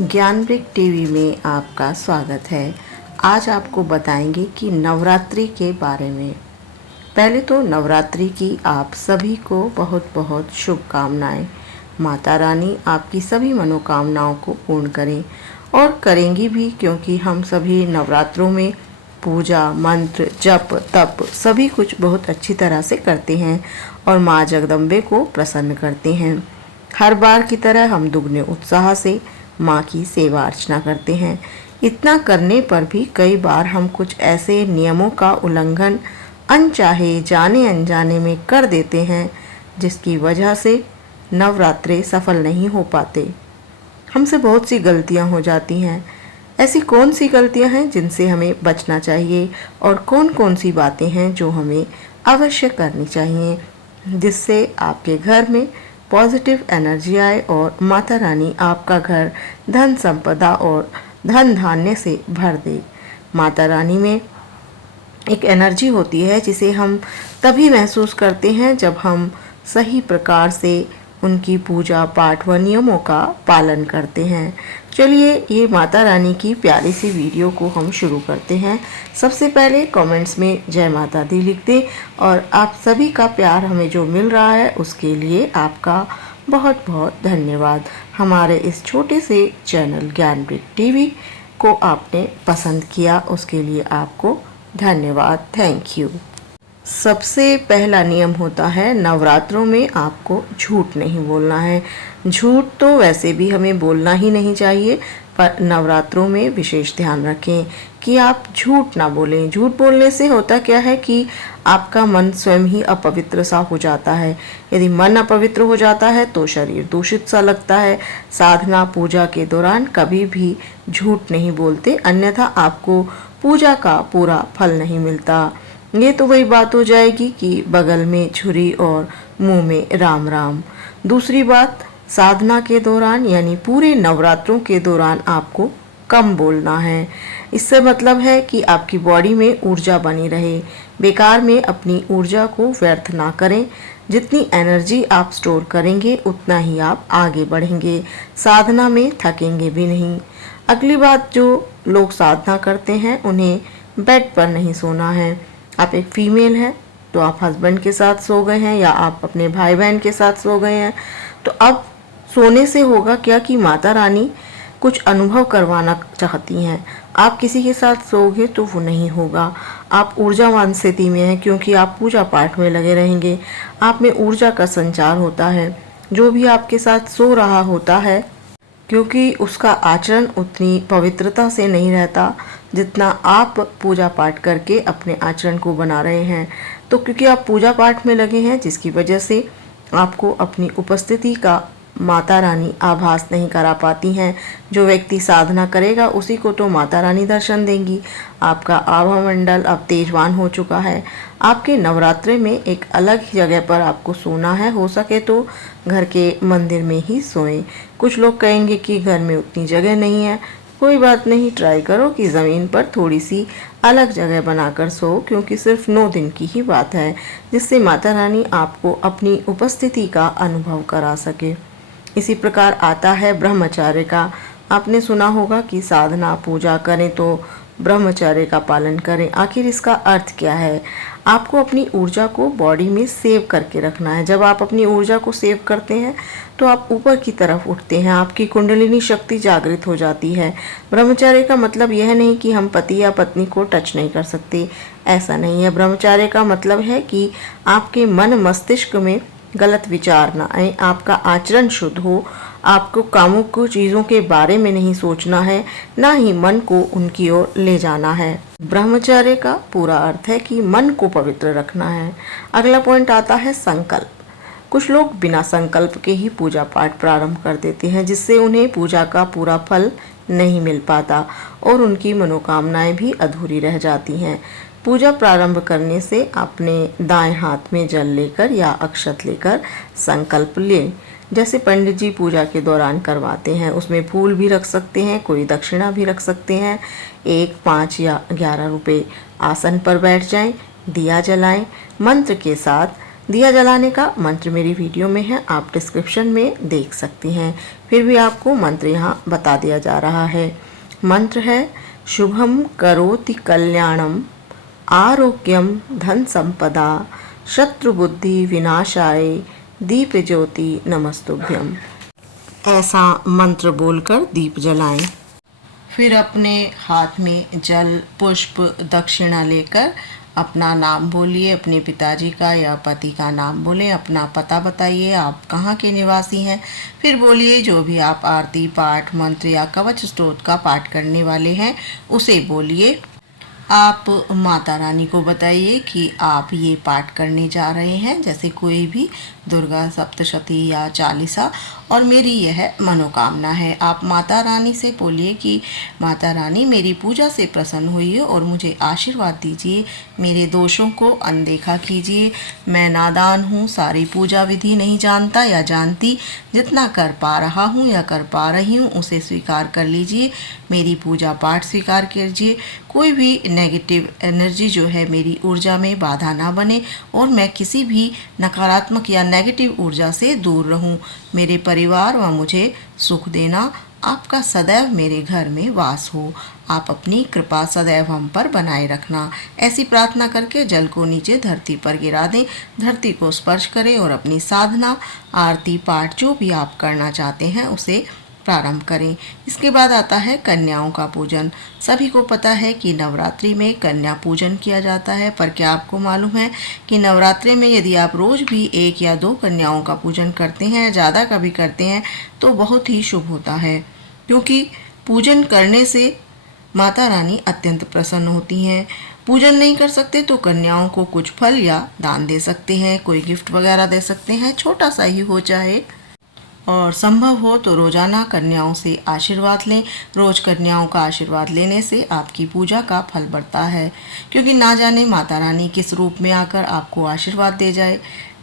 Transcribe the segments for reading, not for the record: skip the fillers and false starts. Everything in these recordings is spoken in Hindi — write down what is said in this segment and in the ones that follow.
ज्ञानवृक्ष टीवी में आपका स्वागत है। आज आपको बताएंगे कि नवरात्रि के बारे में। पहले तो नवरात्रि की आप सभी को बहुत बहुत शुभकामनाएं। माता रानी आपकी सभी मनोकामनाओं को पूर्ण करें और करेंगी भी, क्योंकि हम सभी नवरात्रों में पूजा, मंत्र, जप, तप सभी कुछ बहुत अच्छी तरह से करते हैं और माँ जगदम्बे को प्रसन्न करते हैं। हर बार की तरह हम दुगने उत्साह से माँ की सेवा अर्चना करते हैं। इतना करने पर भी कई बार हम कुछ ऐसे नियमों का उल्लंघन अनचाहे जाने अनजाने में कर देते हैं, जिसकी वजह से नवरात्रे सफल नहीं हो पाते। हमसे बहुत सी गलतियां हो जाती हैं। ऐसी कौन सी गलतियां हैं जिनसे हमें बचना चाहिए और कौन कौन सी बातें हैं जो हमें अवश्य करनी चाहिए, जिससे आपके घर में पॉजिटिव एनर्जी आए और माता रानी आपका घर धन संपदा और धन धान्य से भर दे। माता रानी में एक एनर्जी होती है जिसे हम तभी महसूस करते हैं जब हम सही प्रकार से उनकी पूजा पाठ व नियमों का पालन करते हैं। चलिए ये माता रानी की प्यारी सी वीडियो को हम शुरू करते हैं। सबसे पहले कमेंट्स में जय माता दी लिख दें और आप सभी का प्यार हमें जो मिल रहा है उसके लिए आपका बहुत बहुत धन्यवाद। हमारे इस छोटे से चैनल ज्ञानवृक्ष टीवी को आपने पसंद किया, उसके लिए आपको धन्यवाद। Thank you. सबसे पहला नियम होता है नवरात्रों में आपको झूठ नहीं बोलना है। झूठ तो वैसे भी हमें बोलना ही नहीं चाहिए, पर नवरात्रों में विशेष ध्यान रखें कि आप झूठ ना बोलें। झूठ बोलने से होता क्या है कि आपका मन स्वयं ही अपवित्र सा हो जाता है। यदि मन अपवित्र हो जाता है तो शरीर दूषित सा लगता है। साधना पूजा के दौरान कभी भी झूठ नहीं बोलते, अन्यथा आपको पूजा का पूरा फल नहीं मिलता। ये तो वही बात हो जाएगी कि बगल में छुरी और मुंह में राम राम। दूसरी बात, साधना के दौरान यानी पूरे नवरात्रों के दौरान आपको कम बोलना है। इससे मतलब है कि आपकी बॉडी में ऊर्जा बनी रहे। बेकार में अपनी ऊर्जा को व्यर्थ ना करें। जितनी एनर्जी आप स्टोर करेंगे उतना ही आप आगे बढ़ेंगे। साधना में थकेंगे भी नहीं। अगली बात, जो लोग साधना करते हैं उन्हें बेड पर नहीं सोना है। आप एक फीमेल हैं तो आप हस्बैंड के साथ सो गए हैं या आप अपने भाई बहन के साथ सो गए हैं, तो अब सोने से होगा क्या कि माता रानी कुछ अनुभव करवाना चाहती हैं। आप किसी के साथ सोओगे तो वो नहीं होगा। आप ऊर्जावान स्थिति में हैं क्योंकि आप पूजा पाठ में लगे रहेंगे। आप में ऊर्जा का संचार होता है। जो भी आपके साथ सो रहा होता है, क्योंकि उसका आचरण उतनी पवित्रता से नहीं रहता जितना आप पूजा पाठ करके अपने आचरण को बना रहे हैं। तो क्योंकि आप पूजा पाठ में लगे हैं, जिसकी वजह से आपको अपनी उपस्थिति का माता रानी आभास नहीं करा पाती हैं। जो व्यक्ति साधना करेगा उसी को तो माता रानी दर्शन देंगी। आपका आभा मंडल अब तेजवान हो चुका है। आपके नवरात्रे में एक अलग ही जगह पर आपको सोना है। हो सके तो घर के मंदिर में ही सोएं। कुछ लोग कहेंगे कि घर में उतनी जगह नहीं है। कोई बात नहीं, ट्राई करो कि ज़मीन पर थोड़ी सी अलग जगह बनाकर सो, क्योंकि सिर्फ 9 दिन की ही बात है, जिससे माता रानी आपको अपनी उपस्थिति का अनुभव करा सके। इसी प्रकार आता है ब्रह्मचर्य का। आपने सुना होगा कि साधना पूजा करें तो ब्रह्मचर्य का पालन करें। आखिर इसका अर्थ क्या है? आपको अपनी ऊर्जा को बॉडी में सेव करके रखना है। जब आप अपनी ऊर्जा को सेव करते हैं तो आप ऊपर की तरफ उठते हैं, आपकी कुंडलिनी शक्ति जागृत हो जाती है। ब्रह्मचर्य का मतलब यह नहीं कि हम पति या पत्नी को टच नहीं कर सकते, ऐसा नहीं है। ब्रह्मचर्य का मतलब है कि आपके मन मस्तिष्क में गलत विचार ना आए, आपका आचरण शुद्ध हो, आपको कामों को चीज़ों के बारे में नहीं सोचना है, ना ही मन को उनकी ओर ले जाना है। ब्रह्मचर्य का पूरा अर्थ है कि मन को पवित्र रखना है। अगला पॉइंट आता है संकल्प। कुछ लोग बिना संकल्प के ही पूजा पाठ प्रारंभ कर देते हैं, जिससे उन्हें पूजा का पूरा फल नहीं मिल पाता और उनकी मनोकामनाएं भी अधूरी रह जाती हैं। पूजा प्रारंभ करने से अपने दाएं हाथ में जल लेकर या अक्षत लेकर संकल्प लें। जैसे पंडित जी पूजा के दौरान करवाते हैं, उसमें फूल भी रख सकते हैं, कोई दक्षिणा भी रख सकते हैं। 1, 5 या 11 रुपये। आसन पर बैठ जाएं, दिया जलाएं, मंत्र के साथ दिया जलाने का मंत्र मेरी वीडियो में है, आप डिस्क्रिप्शन में देख सकती हैं। फिर भी आपको मंत्र यहाँ बता दिया जा रहा है। मंत्र है शुभम करोति कल्याणम आरोग्यम धन संपदा शत्रु बुद्धि विनाशाय दीप ज्योति नमस्तुभ्यम। ऐसा मंत्र बोलकर दीप जलाएं। फिर अपने हाथ में जल पुष्प दक्षिणा लेकर अपना नाम बोलिए, अपने पिताजी का या पति का नाम बोलें, अपना पता बताइए, आप कहाँ के निवासी हैं। फिर बोलिए जो भी आप आरती पाठ मंत्र या कवच स्तोत्र का पाठ करने वाले हैं उसे बोलिए। आप माता रानी को बताइए कि आप ये पाठ करने जा रहे हैं, जैसे कोई भी दुर्गा सप्तशती या चालीसा, और मेरी यह मनोकामना है। आप माता रानी से बोलिए कि माता रानी मेरी पूजा से प्रसन्न होइए और मुझे आशीर्वाद दीजिए, मेरे दोषों को अनदेखा कीजिए। मैं नादान हूँ, सारी पूजा विधि नहीं जानता या जानती, जितना कर पा रहा हूँ या कर पा रही हूँ उसे स्वीकार कर लीजिए, मेरी पूजा पाठ स्वीकार कीजिए। कोई भी नेगेटिव एनर्जी जो है मेरी ऊर्जा में बाधा ना बने और मैं किसी भी नकारात्मक या नेगेटिव ऊर्जा से दूर रहूं। मेरे परिवार व मुझे सुख देना, आपका सदैव मेरे घर में वास हो। आप अपनी कृपा सदैव हम पर बनाए रखना। ऐसी प्रार्थना करके जल को नीचे धरती पर गिरा दें, धरती को स्पर्श करें और अपनी साधना आरती पाठ जो भी आप करना चाहते हैं उसे प्रारंभ करें। इसके बाद आता है कन्याओं का पूजन। सभी को पता है कि नवरात्रि में कन्या पूजन किया जाता है, पर क्या आपको मालूम है कि नवरात्रि में यदि आप रोज भी 1 या 2 कन्याओं का पूजन करते हैं, ज़्यादा कभी करते हैं, तो बहुत ही शुभ होता है, क्योंकि पूजन करने से माता रानी अत्यंत प्रसन्न होती हैं। पूजन नहीं कर सकते तो कन्याओं को कुछ फल या दान दे सकते हैं, कोई गिफ्ट वगैरह दे सकते हैं, छोटा सा ही हो चाहे, और संभव हो तो रोजाना कन्याओं से आशीर्वाद लें। रोज कन्याओं का आशीर्वाद लेने से आपकी पूजा का फल बढ़ता है, क्योंकि ना जाने माता रानी किस रूप में आकर आपको आशीर्वाद दे जाए।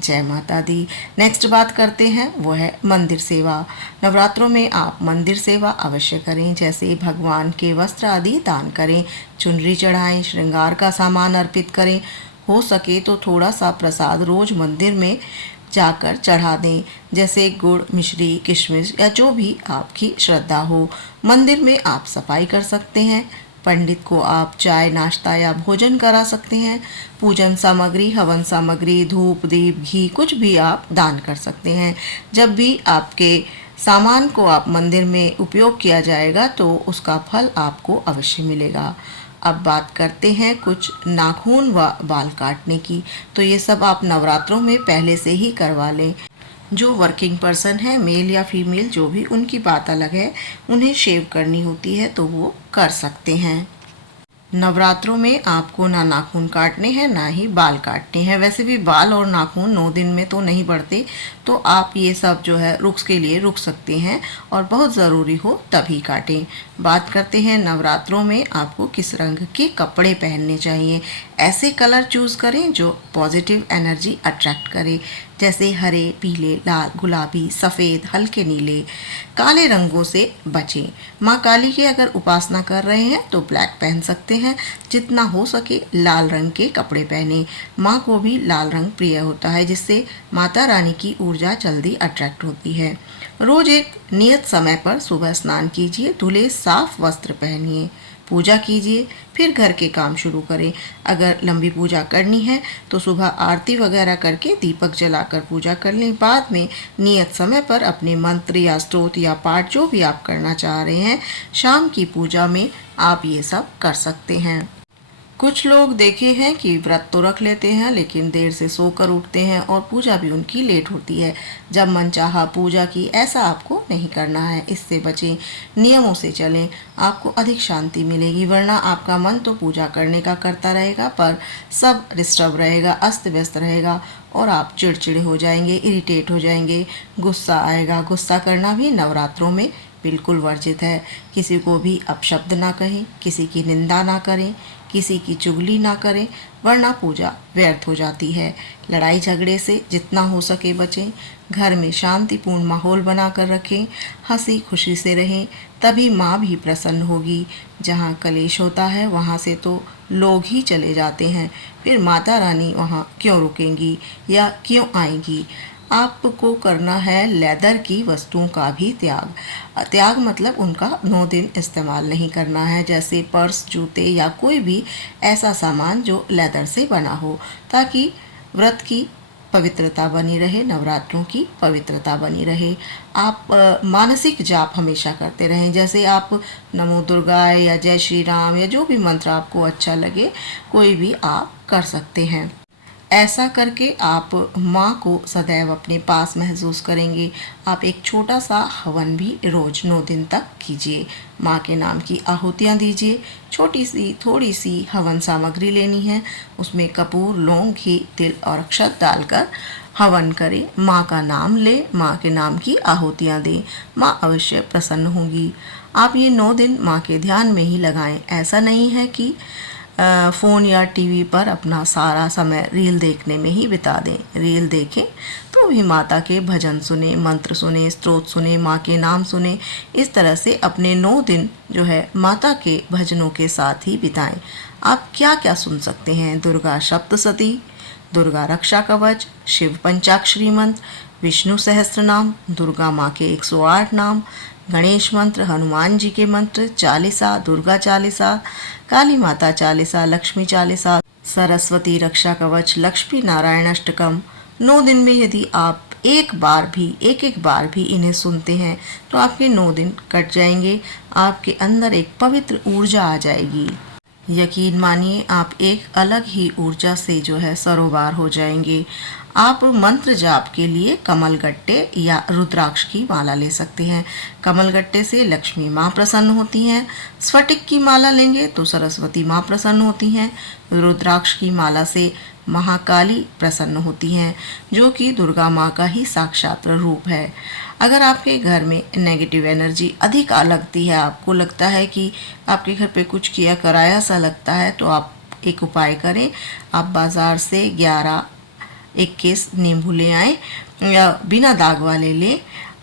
जय माता दी। नेक्स्ट बात करते हैं, वो है मंदिर सेवा। नवरात्रों में आप मंदिर सेवा अवश्य करें, जैसे भगवान के वस्त्र आदि दान करें, चुनरी चढ़ाएं, श्रृंगार का सामान अर्पित करें। हो सके तो थोड़ा सा प्रसाद रोज मंदिर में जाकर चढ़ा दें, जैसे गुड़ मिश्री किशमिश या जो भी आपकी श्रद्धा हो। मंदिर में आप सफाई कर सकते हैं, पंडित को आप चाय नाश्ता या भोजन करा सकते हैं। पूजन सामग्री हवन सामग्री धूप दीप घी कुछ भी आप दान कर सकते हैं। जब भी आपके सामान को आप मंदिर में उपयोग किया जाएगा तो उसका फल आपको अवश्य मिलेगा। अब बात करते हैं कुछ नाखून व बाल काटने की। तो ये सब आप नवरात्रों में पहले से ही करवा लें। जो वर्किंग पर्सन है, मेल या फीमेल जो भी, उनकी बात अलग है, उन्हें शेव करनी होती है तो वो कर सकते हैं। नवरात्रों में आपको ना नाखून काटने हैं ना ही बाल काटने हैं। वैसे भी बाल और नाखून 9 दिन में तो नहीं बढ़ते, तो आप ये सब जो है रुक्स के लिए रुक सकते हैं और बहुत ज़रूरी हो तभी काटें। बात करते हैं नवरात्रों में आपको किस रंग के कपड़े पहनने चाहिए। ऐसे कलर चूज़ करें जो पॉजिटिव एनर्जी अट्रैक्ट करे, जैसे हरे पीले लाल गुलाबी सफ़ेद हल्के नीले। काले रंगों से बचें। माँ काली की अगर उपासना कर रहे हैं तो ब्लैक पहन सकते हैं, जितना हो सके लाल रंग के कपड़े पहने। माँ को भी लाल रंग प्रिय होता है, जिससे माता रानी की ऊर्जा जल्दी अट्रैक्ट होती है। रोज एक नियत समय पर सुबह स्नान कीजिए, धुले साफ वस्त्र पहनिए, पूजा कीजिए, फिर घर के काम शुरू करें। अगर लंबी पूजा करनी है तो सुबह आरती वगैरह करके दीपक जलाकर पूजा कर लें। बाद में नियत समय पर अपने मंत्र या स्तोत्र या पाठ जो भी आप करना चाह रहे हैं, शाम की पूजा में आप ये सब कर सकते हैं। कुछ लोग देखे हैं कि व्रत तो रख लेते हैं लेकिन देर से सोकर उठते हैं और पूजा भी उनकी लेट होती है। जब मन चाहा पूजा की, ऐसा आपको नहीं करना है, इससे बचें, नियमों से चलें, आपको अधिक शांति मिलेगी। वरना आपका मन तो पूजा करने का करता रहेगा पर सब डिस्टर्ब रहेगा, अस्त व्यस्त रहेगा और आप चिड़चिड़े हो जाएंगे, इरिटेट हो जाएंगे, गुस्सा आएगा। गुस्सा करना भी नवरात्रों में बिल्कुल वर्जित है। किसी को भी अपशब्द ना कहें, किसी की निंदा ना करें, किसी की चुगली ना करें, वरना पूजा व्यर्थ हो जाती है। लड़ाई झगड़े से जितना हो सके बचें। घर में शांतिपूर्ण माहौल बनाकर रखें। हंसी खुशी से रहें, तभी माँ भी प्रसन्न होगी। जहाँ कलेश होता है वहाँ से तो लोग ही चले जाते हैं, फिर माता रानी वहाँ क्यों रुकेंगी या क्यों आएंगी। आपको करना है लेदर की वस्तुओं का भी त्याग। त्याग मतलब उनका 9 दिन इस्तेमाल नहीं करना है, जैसे पर्स, जूते या कोई भी ऐसा सामान जो लेदर से बना हो, ताकि व्रत की पवित्रता बनी रहे, नवरात्रों की पवित्रता बनी रहे। आप मानसिक जाप हमेशा करते रहें, जैसे आप नमो दुर्गाय या जय श्री राम या जो भी मंत्र आपको अच्छा लगे, कोई भी आप कर सकते हैं। ऐसा करके आप माँ को सदैव अपने पास महसूस करेंगे। आप एक छोटा सा हवन भी रोज 9 दिन तक कीजिए। माँ के नाम की आहुतियाँ दीजिए। छोटी सी थोड़ी सी हवन सामग्री लेनी है, उसमें कपूर, लौंग, घी, तिल और अक्षत डालकर हवन करें। माँ का नाम ले, माँ के नाम की आहुतियाँ दें। माँ अवश्य प्रसन्न होंगी। आप ये 9 दिन माँ के ध्यान में ही लगाएं। ऐसा नहीं है कि फ़ोन या टीवी पर अपना सारा समय रील देखने में ही बिता दें। रील देखें तो भी माता के भजन सुने, मंत्र सुने, स्तोत्र सुने, माँ के नाम सुने। इस तरह से अपने 9 दिन जो है माता के भजनों के साथ ही बिताएं। आप क्या क्या सुन सकते हैं? दुर्गा सप्तशती, दुर्गा रक्षा कवच, शिव पंचाक्षरी मंत्र, विष्णु सहस्त्र नाम, दुर्गा माँ के 108 नाम, गणेश मंत्र, हनुमान जी के मंत्र, चालीसा, दुर्गा चालीसा, काली माता चालीसा, लक्ष्मी चालीसा, सरस्वती रक्षा कवच, लक्ष्मी नारायण अष्टकम। 9 दिन में यदि आप एक बार भी इन्हें सुनते हैं तो आपके 9 दिन कट जाएंगे। आपके अंदर एक पवित्र ऊर्जा आ जाएगी। यकीन मानिए, आप एक अलग ही ऊर्जा से जो है सरोबार हो जाएंगे। आप मंत्र जाप के लिए कमल गट्टे या रुद्राक्ष की माला ले सकते हैं। कमल गट्टे से लक्ष्मी माँ प्रसन्न होती हैं। स्फटिक की माला लेंगे तो सरस्वती माँ प्रसन्न होती हैं। रुद्राक्ष की माला से महाकाली प्रसन्न होती हैं, जो कि दुर्गा माँ का ही साक्षात रूप है। अगर आपके घर में नेगेटिव एनर्जी अधिक लगती है, आपको लगता है कि आपके घर पे कुछ किया कराया सा लगता है, तो आप एक उपाय करें। आप बाज़ार से 11-21 नींबू ले आएँ या बिना दाग वाले ले।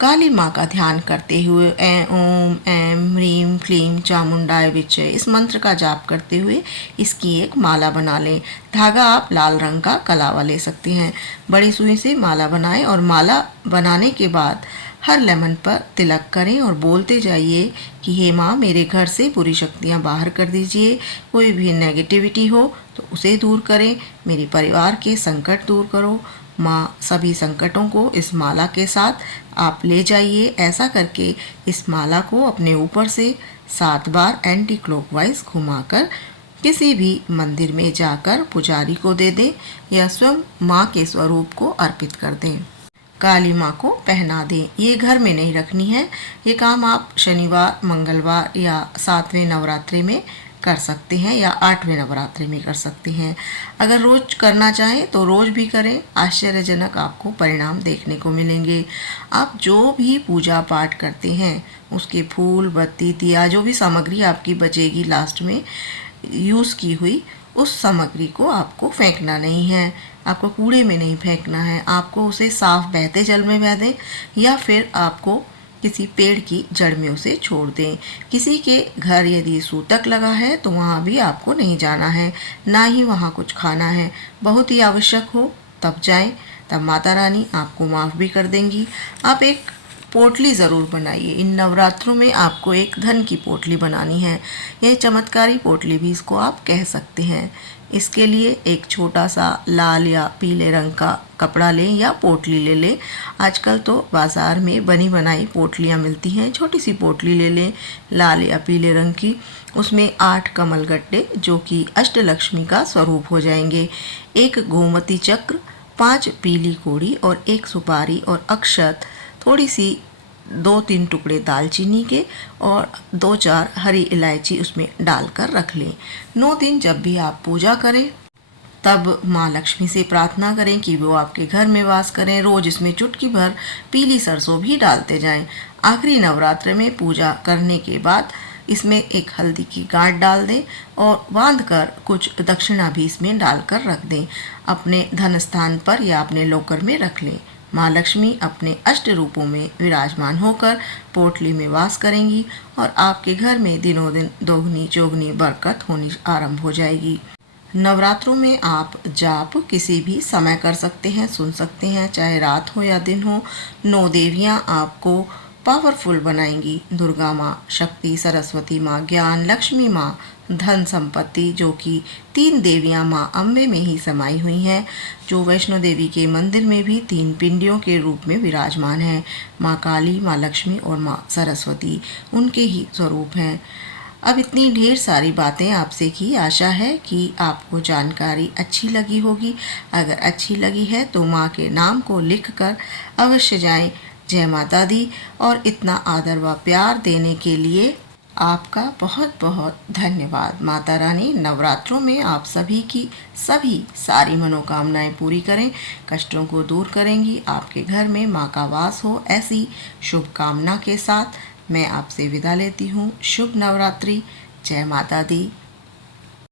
काली माँ का ध्यान करते हुए ओम ऐं ह्रीं क्लीं चामुंडाय विच्चे इस मंत्र का जाप करते हुए इसकी एक माला बना लें। धागा आप लाल रंग का कलावा ले सकते हैं। बड़ी सुई से माला बनाएं और माला बनाने के बाद हर लेमन पर तिलक करें और बोलते जाइए कि हे माँ, मेरे घर से बुरी शक्तियाँ बाहर कर दीजिए। कोई भी नेगेटिविटी हो तो उसे दूर करें। मेरे परिवार के संकट दूर करो। माँ, सभी संकटों को इस माला के साथ आप ले जाइए। ऐसा करके इस माला को अपने ऊपर से 7 बार एंटी क्लॉकवाइज घुमाकर किसी भी मंदिर में जाकर पुजारी को दे दें या स्वयं माँ के स्वरूप को अर्पित कर दें। काली माँ को पहना दें। ये घर में नहीं रखनी है। ये काम आप शनिवार, मंगलवार या 7वें नवरात्रि में कर सकते हैं या 8वें नवरात्रि में कर सकते हैं। अगर रोज करना चाहें तो रोज भी करें। आश्चर्यजनक आपको परिणाम देखने को मिलेंगे। आप जो भी पूजा पाठ करते हैं उसके फूल, बत्ती, दिया, जो भी सामग्री आपकी बचेगी लास्ट में यूज़ की हुई, उस सामग्री को आपको फेंकना नहीं है। आपको कूड़े में नहीं फेंकना है। आपको उसे साफ बहते जल में बह दें या फिर आपको किसी पेड़ की जड़ में उसे छोड़ दें। किसी के घर यदि सूतक लगा है तो वहाँ भी आपको नहीं जाना है, ना ही वहाँ कुछ खाना है। बहुत ही आवश्यक हो तब जाएं, तब माता रानी आपको माफ़ भी कर देंगी। आप एक पोटली ज़रूर बनाइए। इन नवरात्रों में आपको एक धन की पोटली बनानी है। यह चमत्कारी पोटली भी इसको आप कह सकते हैं। इसके लिए एक छोटा सा लाल या पीले रंग का कपड़ा लें या पोटली ले लें। आजकल तो बाज़ार में बनी बनाई पोटलियाँ मिलती हैं। छोटी सी पोटली ले लें लाल या पीले रंग की। उसमें 8 कमल गट्टे जो कि अष्टलक्ष्मी का स्वरूप हो जाएंगे, 1 गोमती चक्र, 5 पीली कोड़ी और 1 सुपारी और अक्षत, थोड़ी सी 2-3 टुकड़े दालचीनी के और 2-4 हरी इलायची उसमें डालकर रख लें। 9 दिन जब भी आप पूजा करें तब माँ लक्ष्मी से प्रार्थना करें कि वो आपके घर में वास करें। रोज इसमें चुटकी भर पीली सरसों भी डालते जाएं। आखिरी नवरात्र में पूजा करने के बाद इसमें एक हल्दी की गांठ डाल दें और बांधकर कुछ दक्षिणा भी इसमें डालकर रख दें। अपने धन स्थान पर या अपने लॉकर में रख लें। माँ लक्ष्मी अपने अष्ट रूपों में विराजमान होकर पोटली में वास करेंगी और आपके घर में दिनों दिन दोगुनी चौगुनी बरकत होनी आरंभ हो जाएगी। नवरात्रों में आप जाप किसी भी समय कर सकते हैं, सुन सकते हैं, चाहे रात हो या दिन हो। 9 देवियां आपको पावरफुल बनाएंगी। दुर्गा माँ, शक्ति, सरस्वती माँ, ज्ञान, लक्ष्मी माँ, धन संपत्ति, जो कि 3 देवियां माँ अम्बे में ही समाई हुई हैं, जो वैष्णो देवी के मंदिर में भी 3 पिंडियों के रूप में विराजमान हैं। माँ काली, माँ लक्ष्मी और माँ सरस्वती उनके ही स्वरूप हैं। अब इतनी ढेर सारी बातें आपसे की, आशा है कि आपको जानकारी अच्छी लगी होगी। अगर अच्छी लगी है तो माँ के नाम को लिखकर अवश्य जाएं। जय माता दी। और इतना आदर व प्यार देने के लिए आपका बहुत बहुत धन्यवाद। माता रानी नवरात्रों में आप सभी की सभी सारी मनोकामनाएं पूरी करें, कष्टों को दूर करेंगी, आपके घर में माँ का वास हो, ऐसी शुभकामना के साथ मैं आपसे विदा लेती हूँ। शुभ नवरात्रि। जय माता दी।